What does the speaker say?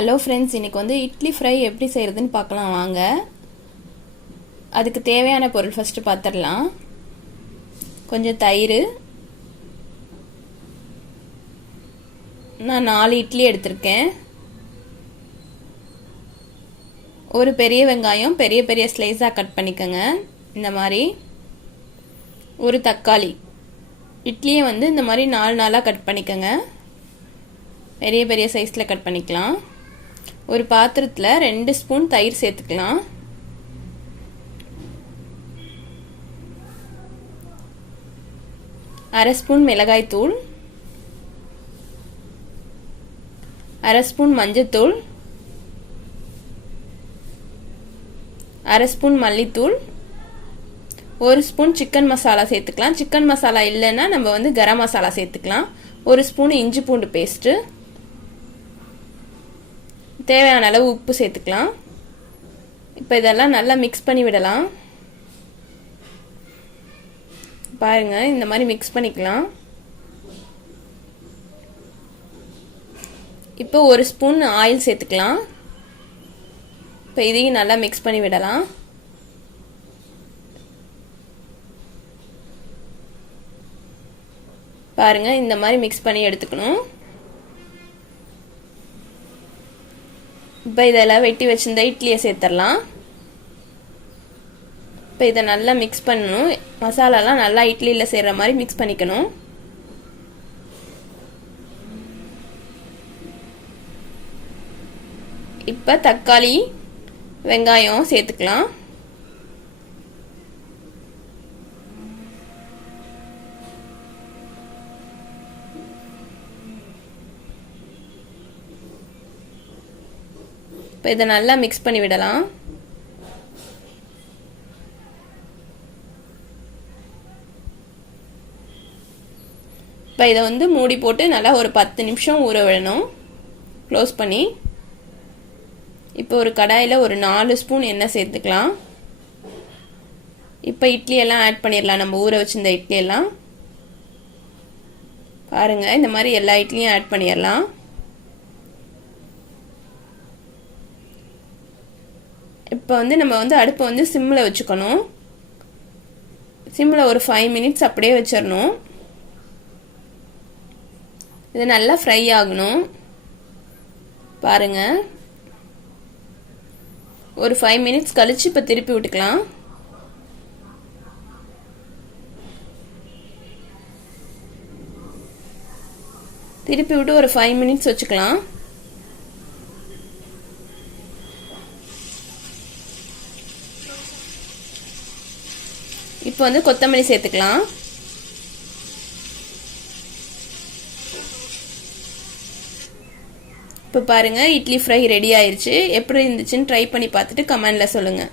Hello friends, இன்றைக்கி வந்து idli fry எப்படி செய்கிறதுன்னு பார்க்கலாம் வாங்க. அதுக்கு தேவையான பொருள் ஃபஸ்ட்டு பார்த்துடலாம். கொஞ்சம் தயிர், நான் 4 இட்லி எடுத்திருக்கேன். ஒரு பெரிய வெங்காயம் பெரிய பெரிய ஸ்லைஸாக கட் பண்ணிக்கோங்க இந்த மாதிரி. ஒரு தக்காளி, இட்லியை வந்து இந்த மாதிரி 4 நாளாக கட் பண்ணிக்கோங்க, பெரிய பெரிய சைஸில் கட் பண்ணிக்கலாம். ஒரு பாத்திரத்தில் 2 ஸ்பூன் தயிர் சேர்த்துக்கலாம். அரை ஸ்பூன் மிளகாய் தூள், அரை ஸ்பூன் மஞ்சத்தூள், அரை ஸ்பூன் மல்லித்தூள், 1 ஸ்பூன் சிக்கன் மசாலா சேர்த்துக்கலாம். சிக்கன் மசாலா இல்லைன்னா நம்ம வந்து கரம் மசாலா சேர்த்துக்கலாம். 1 ஸ்பூன் இஞ்சி பூண்டு பேஸ்ட்டு, தேவையான அளவு உப்பு சேர்த்துக்கலாம். இப்போ இதெல்லாம் நல்லா மிக்ஸ் பண்ணி விடலாம். பாருங்க, இந்த மாதிரி மிக்ஸ் பண்ணிக்கலாம். இப்போ 1 ஸ்பூன் ஆயில் சேர்த்துக்கலாம். இப்போ இதையும் நல்லா மிக்ஸ் பண்ணி விடலாம். பாருங்க, இந்த மாதிரி மிக்ஸ் பண்ணி எடுத்துக்கணும். இப்போ இதெல்லாம் வெட்டி வச்சிருந்த இட்லியை சேர்த்துடலாம். இப்போ இதை நல்லா மிக்ஸ் பண்ணணும். மசாலாலாம் நல்லா இட்லியில் சேர்கிற மாதிரி மிக்ஸ் பண்ணிக்கணும். இப்போ தக்காளி வெங்காயம் சேர்த்துக்கலாம். இப்போ இதை நல்லா மிக்ஸ் பண்ணி விடலாம். இப்போ இதை வந்து மூடி போட்டு நல்லா ஒரு 10 நிமிஷம் ஊற விடணும், க்ளோஸ் பண்ணி. இப்போ ஒரு கடாயில் ஒரு 4 ஸ்பூன் எண்ணெய் சேர்த்துக்கலாம். இப்போ இட்லியெல்லாம் ஆட் பண்ணிடலாம். நம்ம ஊற வச்சிருந்த இட்லியெல்லாம் பாருங்கள், இந்த மாதிரி எல்லா இட்லியும் ஆட் பண்ணிடலாம். இப்போ வந்து நம்ம வந்து அடுப்பை வந்து சிம்மில் வச்சுக்கணும். சிம்மில் ஒரு 5 மினிட்ஸ் அப்படியே வச்சிடணும். இது நல்லா ஃப்ரை ஆகணும். பாருங்க, ஒரு 5 மினிட்ஸ் கழிச்சு இப்போ திருப்பி விட்டுக்கலாம். திருப்பி விட்டு ஒரு 5 மினிட்ஸ் வச்சுக்கலாம். இப்போ வந்து கொத்தமல்லி சேர்த்துக்கலாம். இப்போ பாருங்கள், இட்லி ஃப்ரை ரெடி ஆயிடுச்சு. எப்படி இருந்துச்சுன்னு ட்ரை பண்ணி பார்த்துட்டு கமெண்டில் சொல்லுங்கள்.